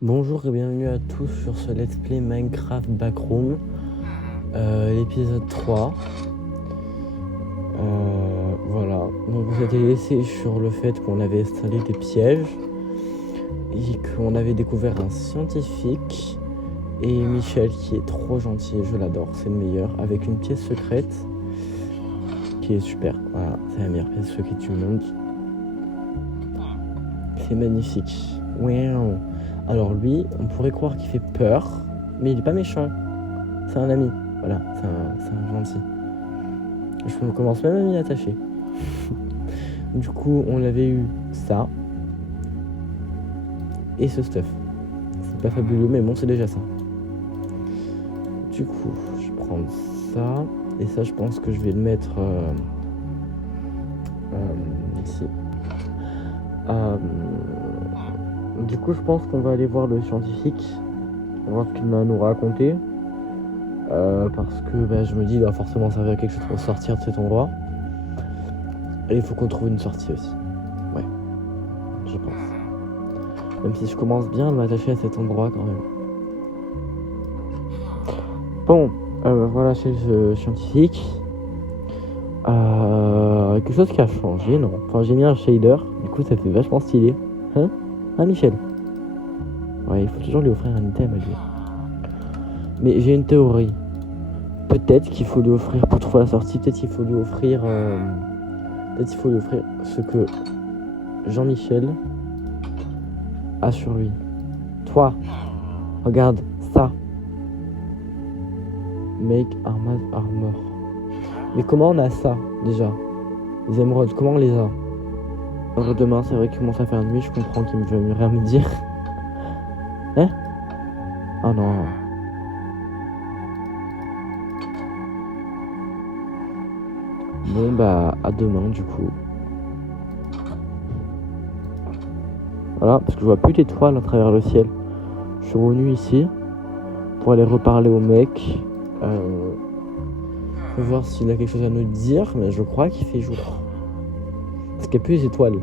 Bonjour et bienvenue à tous sur ce Let's Play Minecraft Backroom, l'épisode 3. Voilà, donc vous avez laissé sur le fait qu'on avait installé des pièges et qu'on avait découvert un scientifique et Michel qui est trop gentil, je l'adore, c'est le meilleur, avec une pièce secrète qui est super. Voilà, c'est la meilleure pièce secrète du monde. C'est magnifique. Wow. Alors lui, on pourrait croire qu'il fait peur, mais il est pas méchant. C'est un ami. Voilà, c'est un gentil. Je commence même à m'y attacher. Du coup, on avait eu ça. Et ce stuff. C'est pas fabuleux, mais bon, c'est déjà ça. Du coup, je vais prendre ça. Et ça, je pense que je vais le mettre ici. Du coup, je pense qu'on va aller voir le scientifique. On va voir ce qu'il m'a à nous raconter. Parce que je me dis, il va forcément servir à quelque chose pour sortir de cet endroit. Et il faut qu'on trouve une sortie aussi. Ouais, je pense. Même si je commence bien à m'attacher à cet endroit quand même. Bon, voilà chez le scientifique. Quelque chose qui a changé, non. Enfin, j'ai mis un shader, du coup ça fait vachement stylé. Hein, Michel? Ouais, il faut toujours lui offrir un item à lui. Mais j'ai une théorie. Peut-être qu'il faut lui offrir, pour trouver la sortie, peut-être qu'il faut lui offrir ce que Jean-Michel a sur lui. Toi, regarde ça. Make Armad Armor. Mais comment on a ça déjà? Les émeraudes, comment on les a? Alors demain, c'est vrai qu'il commence à faire nuit, je comprends qu'il me veut rien me dire. Hein? Oh non. Bon à demain du coup. Voilà, parce que je vois plus d'étoiles à travers le ciel. Je suis revenu ici pour aller reparler au mec. Pour voir s'il a quelque chose à nous dire, mais je crois qu'il fait jour. Parce qu'il n'y a plus les étoiles.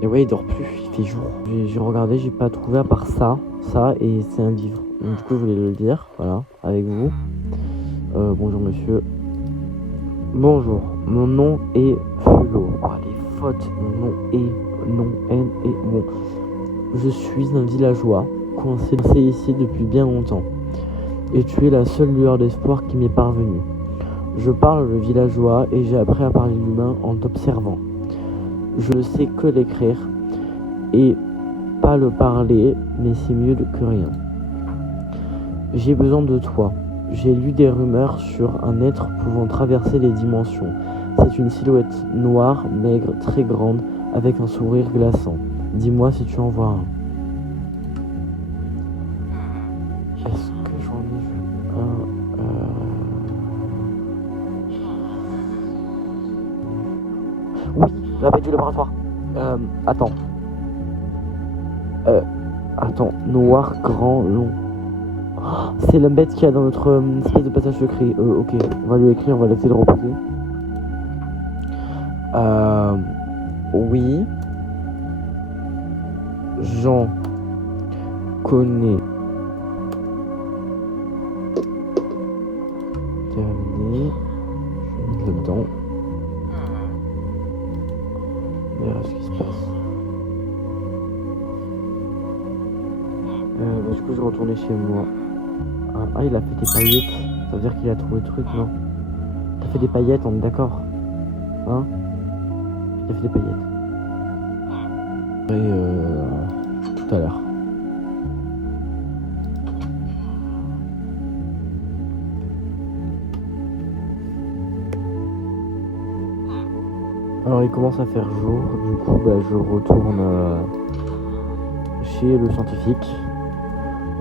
Et ouais, il dort plus, il fait jour. J'ai regardé, j'ai pas trouvé à part ça et c'est un livre. Donc, du coup, je voulais le dire, voilà, avec vous. Bonjour monsieur. Bonjour, mon nom est Fulot. Oh, les fautes, mon nom est non N et bon. Je suis un villageois, coincé ici depuis bien longtemps. Et tu es la seule lueur d'espoir qui m'est parvenue. Je parle le villageois et j'ai appris à parler l'humain en t'observant. Je ne sais que l'écrire et pas le parler, mais c'est mieux que rien. J'ai besoin de toi. J'ai lu des rumeurs sur un être pouvant traverser les dimensions. C'est une silhouette noire, maigre, très grande, avec un sourire glaçant. Dis-moi si tu en vois un. Est-ce que j'en ai vu un Oui, la bête du laboratoire. Attends. Attends, noir, grand, long. Oh, c'est la bête qu'il y a dans notre espèce de passage secret. Ok, on va lui écrire, on va laisser le reposer. Oui. J'en connais. Terminé. Je vais mettre là-dedans. Regarde ce qui se passe. Du coup, je retournais chez moi. Ah, il a fait des paillettes. Ça veut dire qu'il a trouvé le truc, non? Il a fait des paillettes, on est d'accord? Hein? Il a fait des paillettes. Et tout à l'heure. Alors il commence à faire jour, du coup je retourne chez le scientifique,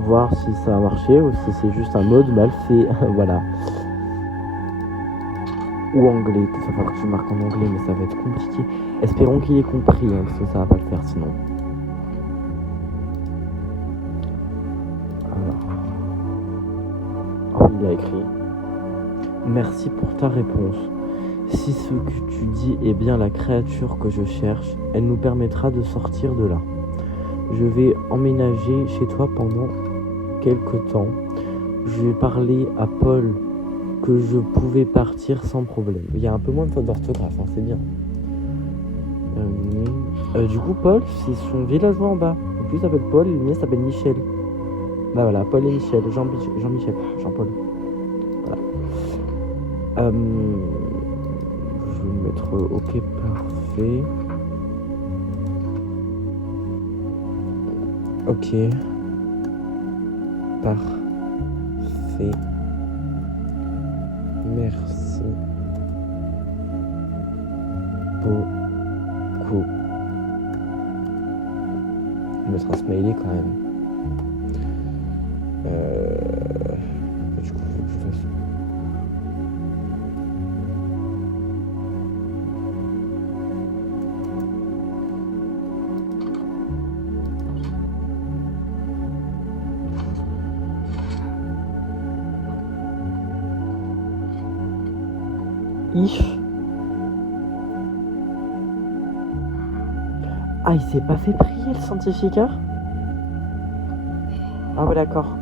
voir si ça a marché ou si c'est juste un mode mal fait, voilà. Ou anglais, ça va falloir que je marque en anglais mais ça va être compliqué. Espérons qu'il ait compris, hein, parce que ça va pas le faire sinon. Alors. Oh, il a écrit. Merci pour ta réponse. Si ce que tu dis est bien la créature que je cherche, elle nous permettra de sortir de là. je vais emménager chez toi pendant quelques temps. Je vais parler à Paul que je pouvais partir sans problème. Il y a un peu moins de fautes d'orthographe, hein, c'est bien. Du coup, Paul, c'est son villageois en bas. Donc lui s'appelle Paul, le mien s'appelle Michel. Bah voilà, Paul et Michel, Jean-Michel, Jean-Paul. Voilà. Je vais mettre OK, parfait. OK. Parfait. Merci beaucoup. Je vais mettre un smiley quand même. Du coup, faut que je fasse. Ah, il s'est pas fait prier le scientifique, hein? Ah ouais, d'accord.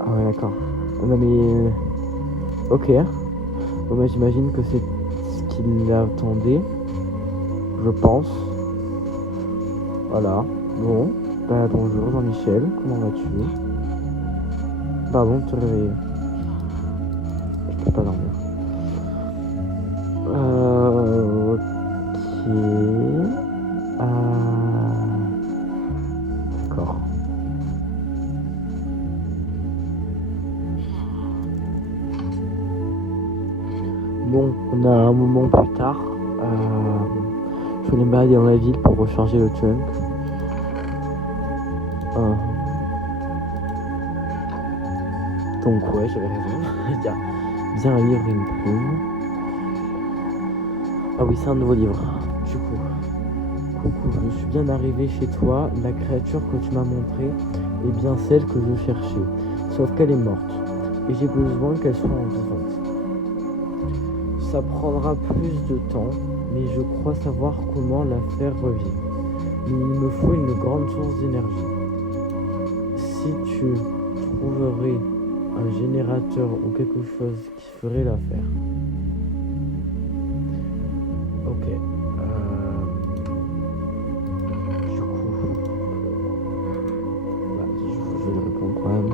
Ah ouais, d'accord. Non mais... Ok. Bon, bah, j'imagine que c'est ce qu'il attendait. Je pense. Voilà. Bon. Bah bonjour Jean-Michel, comment vas-tu? Pardon de te réveiller. Je peux pas dormir. Ok. D'accord. Bon, on a un moment plus tard. Je vais aller me balader dans la ville pour recharger le trunk. Donc ouais, j'avais raison. Il y a bien un livre et une plume. Ah oui, c'est un nouveau livre. Du coup, coucou, je suis bien arrivé chez toi. La créature que tu m'as montrée est bien celle que je cherchais. Sauf qu'elle est morte. Et j'ai besoin qu'elle soit en vivante. Ça prendra plus de temps, mais je crois savoir comment la faire revivre. Mais il me faut une grande source d'énergie. Si tu trouverais un générateur ou quelque chose qui ferait l'affaire. Ok. Du coup, bah, je vais répondre quand même.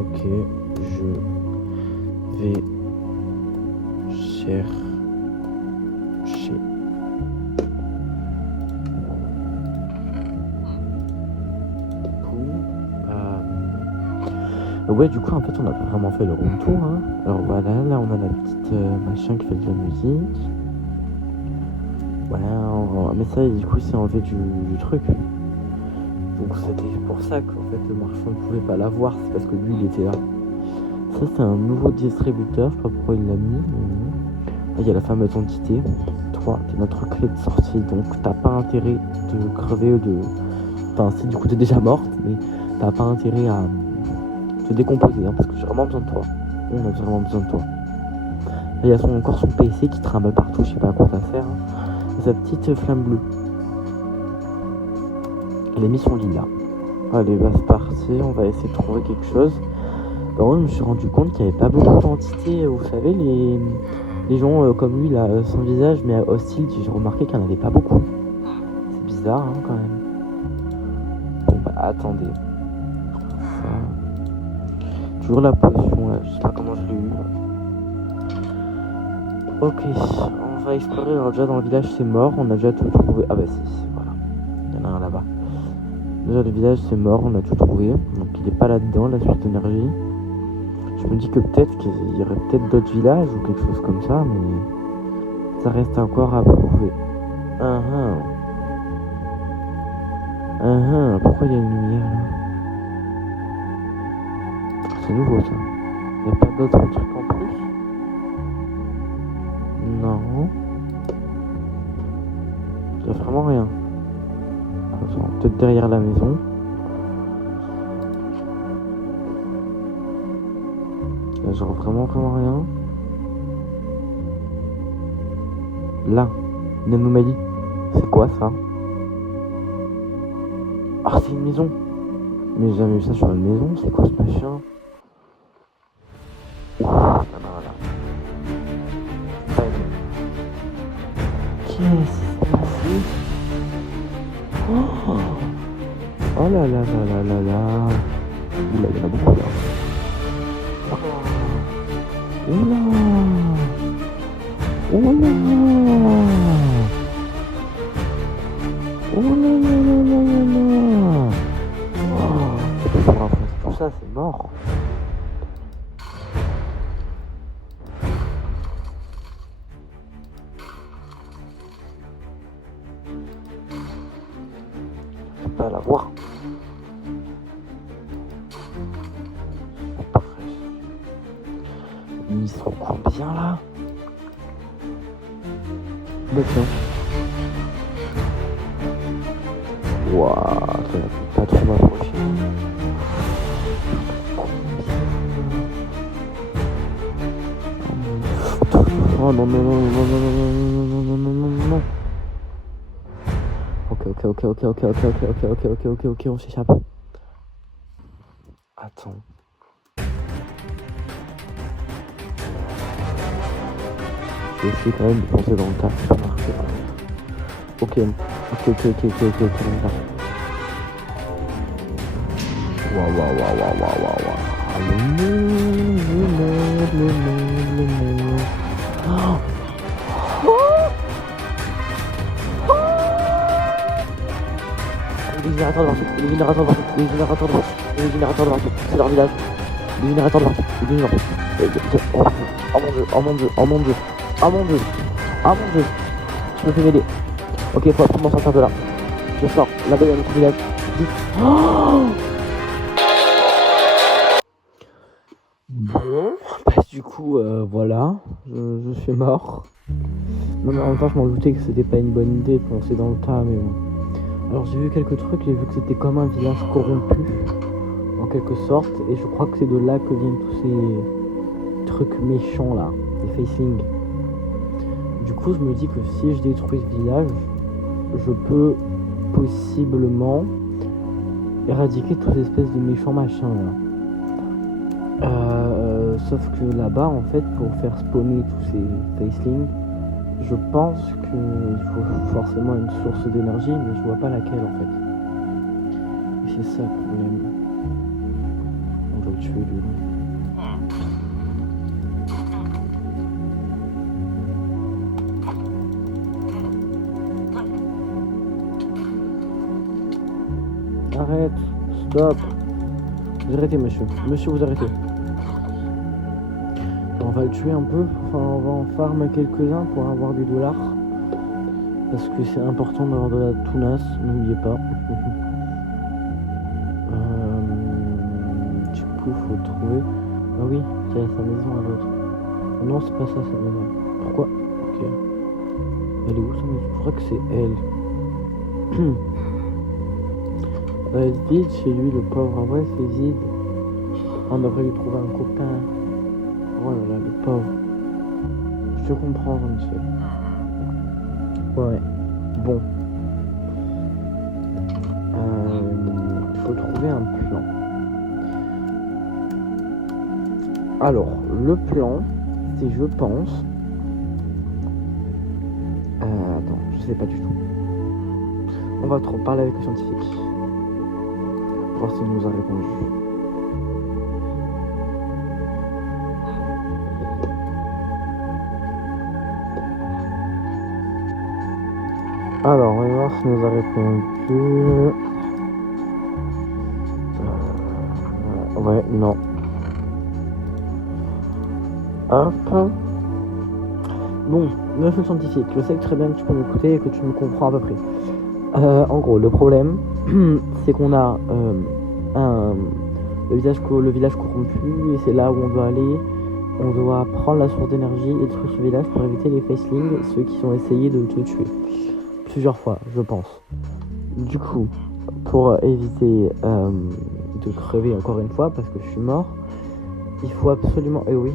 Ok, je vais chercher. Ouais, du coup, en fait, on a pas vraiment fait le room tour. Hein. Alors voilà, là, on a la petite machin qui fait de la musique. Voilà, mais ça, du coup, c'est enlevé du truc. Donc, c'était pour ça qu'en fait, le marchand ne pouvait pas l'avoir. C'est parce que lui, il était là. Ça, c'est un nouveau distributeur. Je sais pas pourquoi il l'a mis. Là, il y a la fameuse entité. Toi, t'es notre clé de sortie. Donc, t'as pas intérêt de crever ou de... Enfin, si, du coup, t'es déjà morte. Mais t'as pas intérêt à... se décomposer, hein, parce que j'ai vraiment besoin de toi. On a vraiment besoin de toi. Là, il y a encore son PC qui trimballe partout, je sais pas à quoi ça sert. Hein. Et sa petite flamme bleue. Elle a mis son lit là. Allez, bah c'est parti, on va essayer de trouver quelque chose. Par contre, je me suis rendu compte qu'il n'y avait pas beaucoup d'entités. Vous savez, les gens comme lui, là, sans visage, mais hostile, j'ai remarqué qu'il n'y en avait pas beaucoup. C'est bizarre, hein, quand même. Bon, bah attendez. Ça... Toujours la potion là, je sais pas comment je l'ai eu. Ok, on va explorer. Alors déjà dans le village c'est mort, on a déjà tout trouvé. Ah bah si, voilà, il y en a un là-bas. Déjà le village c'est mort, on a tout trouvé. Donc il est pas là-dedans, la source d'énergie. Je me dis que peut-être qu'il y aurait peut-être d'autres villages ou quelque chose comme ça, mais ça reste encore à prouver. Pourquoi il y a une lumière là? C'est nouveau ça. Il n'y a pas d'autres trucs en plus? Non. Il n'y a vraiment rien. Peut-être derrière la maison. Là, genre vraiment rien. Là, une anomalie. C'est quoi ça? Ah, c'est une maison. Mais j'ai jamais vu ça sur une maison. C'est quoi ce machin? Ouh, là. Qu'est-ce qui s'est passé? Oh là là. Oula, il y en a beaucoup là. Oula. Pour info, tout ça, c'est mort. Je peux pas la voir. Ils sont combien là? Bah tiens. Waouh, pas trop m'approcher. Oh non. Ok, on s'échappe. Attends. Je vais essayer quand même de penser dans le tas, ça marche pas. Ok, là. Waouh. Les générateurs de partout, c'est leur village. Les générateurs de partout, Oh mon dieu, je me fais m'aider. Ok, faut absolument sortir de là. Je sors, là-bas il y a notre village. Vite. Bon, bah du coup, voilà, je suis mort. Non mais en même temps je m'en doutais que c'était pas une bonne idée de foncer dans le tas, mais bon. Alors j'ai vu quelques trucs, j'ai vu que c'était comme un village corrompu, en quelque sorte, et je crois que c'est de là que viennent tous ces trucs méchants là, les facelings. Du coup je me dis que si je détruis ce village, je peux possiblement éradiquer toutes ces espèces de méchants machins là. Sauf que là-bas en fait pour faire spawner tous ces facelings, je pense qu'il faut forcément une source d'énergie, mais je vois pas laquelle en fait. Et c'est ça le problème. On va le tuer lui. Arrête, stop. Vous arrêtez monsieur, vous arrêtez. On va le tuer un peu, enfin on va en farm quelques-uns pour avoir des dollars. Parce que c'est important d'avoir de la tounasse, n'oubliez pas. Du coup faut trouver... Ah oui, il y a sa maison à l'autre. Non c'est pas ça sa maison. Pourquoi? Ok. Elle est où sa maison? Je crois que c'est elle. Elle est vide chez lui le pauvre, en vrai c'est vide. On devrait lui trouver un copain. Oh là là, le pauvre. Je comprends, monsieur. Ouais. Bon. Il faut trouver un plan. Alors, le plan, c'est je pense... attends, je sais pas du tout. On va trop parler avec le scientifique. Voir s'il nous a répondu. Alors, on va voir s'il nous a répondu. Ouais, non. Hop. Bon, monsieur le scientifique, je sais que très bien que tu peux m'écouter et que tu me comprends à peu près. En gros, le problème, c'est qu'on a le village corrompu et c'est là où on doit aller. On doit prendre la source d'énergie et détruire ce village pour éviter les facelings, ceux qui ont essayé de te tuer. Plusieurs fois, je pense. Du coup, pour éviter de crever encore une fois, parce que je suis mort, Il faut absolument... Eh oui.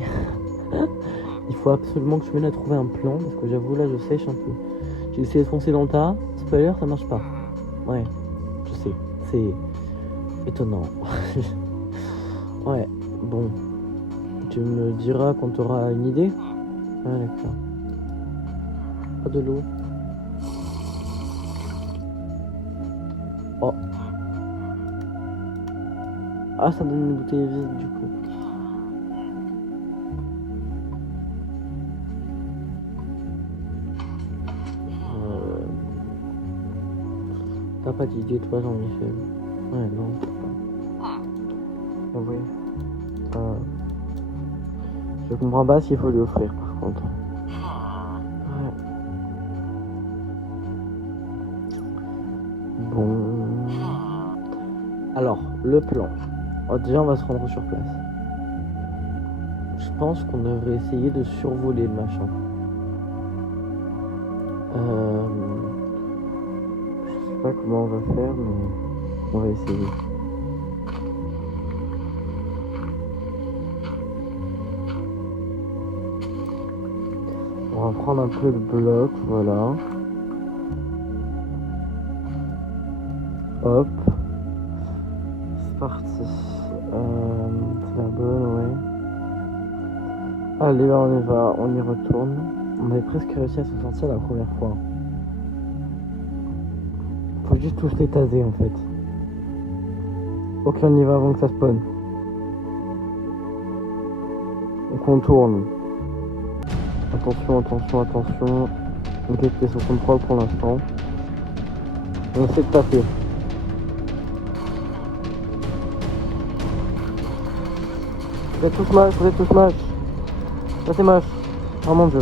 Il faut absolument que je m'aide à trouver un plan, parce que j'avoue, là, je sèche un peu. J'ai essayé de foncer dans le tas. Spoiler, ça marche pas. Ouais, je sais. C'est étonnant. Ouais, bon. Tu me diras quand tu auras une idée. Ah, d'accord. Pas de l'eau. Oh. Ah, ça donne une bouteille vide, du coup. T'as pas d'idée, toi, Jean-Michel? Ouais, non. Ah oui. Je comprends pas s'il faut lui offrir, par contre. Ouais. Bon. Alors, le plan. Oh, déjà, on va se rendre sur place. Je pense qu'on devrait essayer de survoler le machin. Je sais pas comment on va faire, mais on va essayer. On va prendre un peu de bloc, voilà. Hop. C'est parti. C'est la bonne, ouais. Allez, on y va, on y retourne. On avait presque réussi à se sortir la première fois. Faut juste tous les taser en fait. Ok, on y va avant que ça spawn. On contourne. Attention, attention, attention. Ok, t'es sous contrôle pour l'instant. On essaie de taper. Vous êtes tous moches, vous êtes tous moches. Ça c'est moche. Oh mon dieu.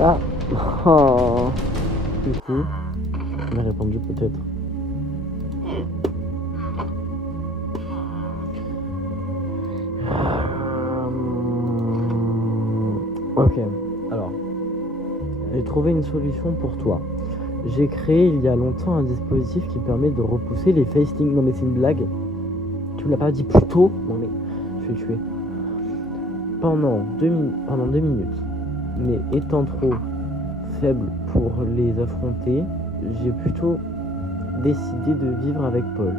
Ah. Oh. Ici. On a répondu peut-être. Ok. Alors. J'ai trouvé une solution pour toi. J'ai créé il y a longtemps un dispositif qui permet de repousser les facetings. Non mais c'est une blague. Tu me l'as pas dit plus tôt? Non mais je vais tuer. Pendant 2 minutes. Mais étant trop faible pour les affronter, j'ai plutôt décidé de vivre avec Paul.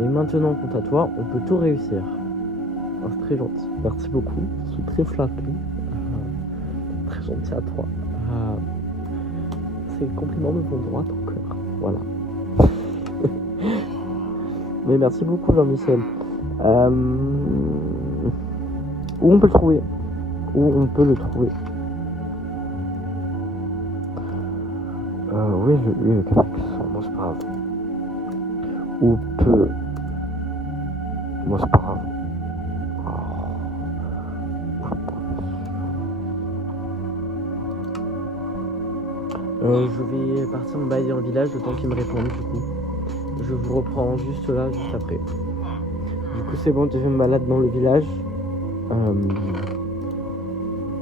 Mais maintenant, quant à toi, on peut tout réussir. Ah, c'est très gentil. Merci beaucoup. Je suis très flatté. Très gentil à toi. C'est le compliment de mon droit au cœur. Voilà. Mais merci beaucoup, Jean-Michel. Où on peut le trouver? Où on peut le trouver? Oui, je lui ai avec accent. Moi, c'est pas grave. Où peut... Moi, c'est pas grave. Je vais partir me balader dans le village le temps qu'ils me répondent, du coup. Je vous reprends juste là, juste après. Du coup, c'est bon, je me balade dans le village.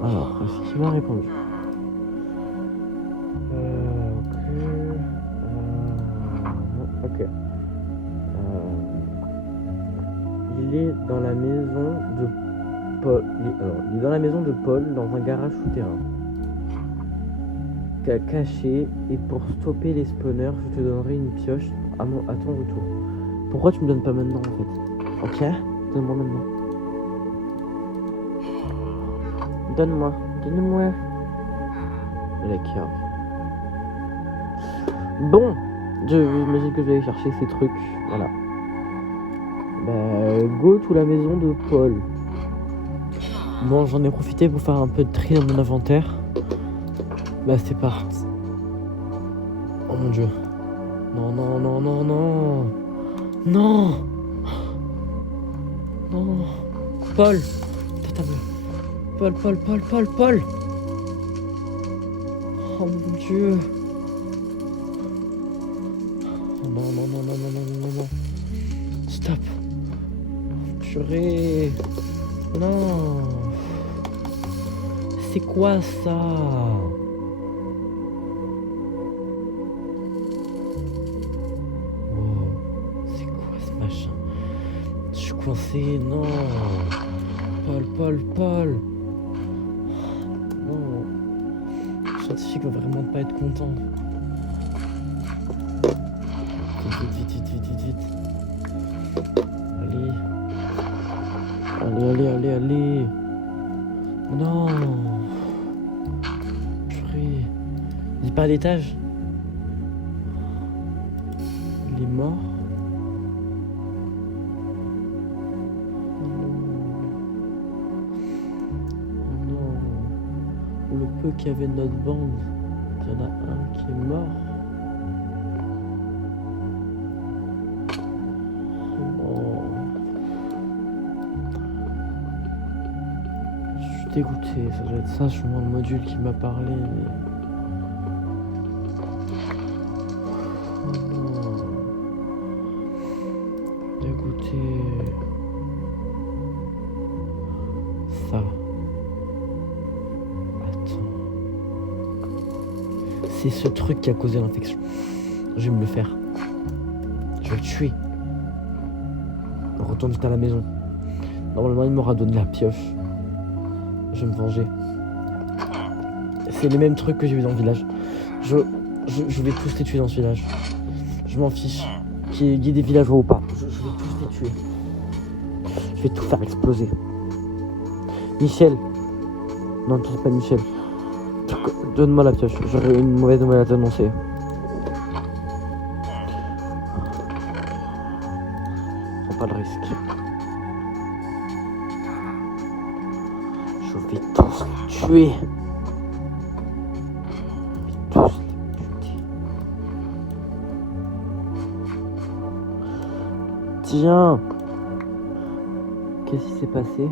Alors, est-ce qu'il m'a répondu? Ok. Il est dans la maison de Paul. Il est dans la maison de Paul, dans un garage souterrain. Caché, et pour stopper les spawners, je te donnerai une pioche à ton retour. Pourquoi tu me donnes pas maintenant en fait? Ok, donne-moi maintenant. Donne-moi. D'accord. Bon, j'imagine que je vais aller chercher ces trucs. Voilà. Bah, go to la maison de Paul. Bon, j'en ai profité pour faire un peu de tri dans mon inventaire. Bah, c'est parti. Oh mon dieu. Non. Non. Paul. Paul. Oh mon dieu. Oh non. Stop. Purée. Non. C'est quoi ça? C'est quoi ce machin? Je suis coincé, non. Paul. Non. Le scientifique va vraiment pas être content. Vite. Allez. Non. Purée. Il est pas à l'étage. Il est mort. Le peu qu'il y avait de notre bande, il y en a un qui est mort. Oh. Je suis dégoûté, ça doit être ça sûrement le module qui m'a parlé. Mais... oh non. Dégoûté. Ça. C'est ce truc qui a causé l'infection. Je vais me le faire. Je vais le tuer. On retourne vite à la maison. Normalement, il m'aura donné la pioche. Je vais me venger. C'est les mêmes trucs que j'ai vu dans le village. Je vais tous les tuer dans ce village. Je m'en fiche. Qu'il y ait des villageois ou pas. Je vais tous les tuer. Je vais tout faire exploser. Michel. Non, c'est pas Michel. Donne-moi la pioche, j'aurais une mauvaise nouvelle à t'annoncer. Prends pas le risque. Je vais tous les tuer. Tiens. Qu'est-ce qui s'est passé?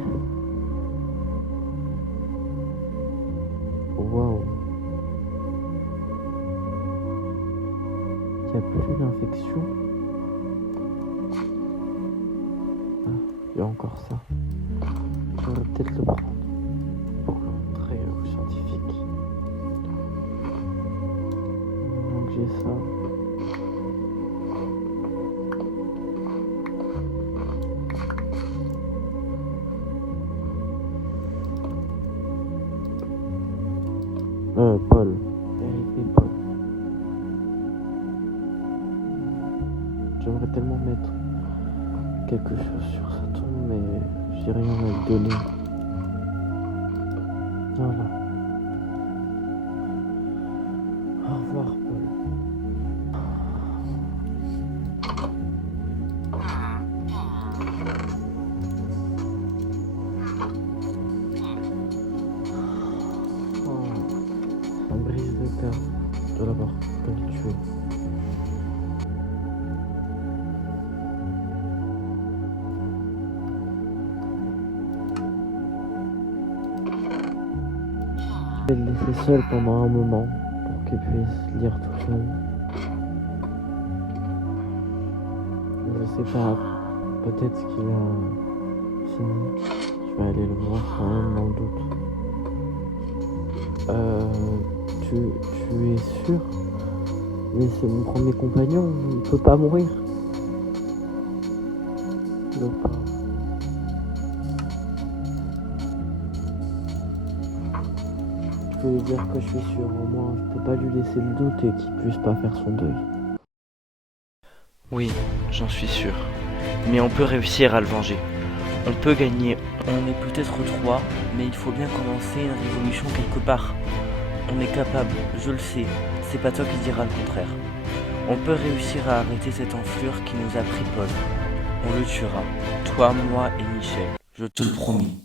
Waouh. Il n'y a plus d'infection. Ah, il y a encore ça. Je vais peut-être le prendre pour le montrer aux scientifiques. Donc j'ai ça. Paul. Vérité, Paul. J'aimerais tellement mettre quelque chose sur sa tombe, mais j'ai rien à lui donner. Voilà. Au revoir, Paul. Ça me brise le cœur de l'avoir pas le tuer. Je vais le laisser seul pendant un moment pour qu'il puisse lire tout seul. Je sais pas, peut-être qu'il a fini. Je vais aller le voir quand même dans le doute. Tu es sûr? Mais c'est mon premier compagnon, il peut pas mourir. Il veut pas. Je peux lui dire que je suis sûr, au moins je peux pas lui laisser le doute et qu'il puisse pas faire son deuil. Oui, j'en suis sûr. Mais on peut réussir à le venger. On peut gagner. On est peut-être 3, mais il faut bien commencer une révolution quelque part. On est capable, je le sais. C'est pas toi qui diras le contraire. On peut réussir à arrêter cette enflure qui nous a pris Paul. On le tuera. Toi, moi et Michel. Je te le promis.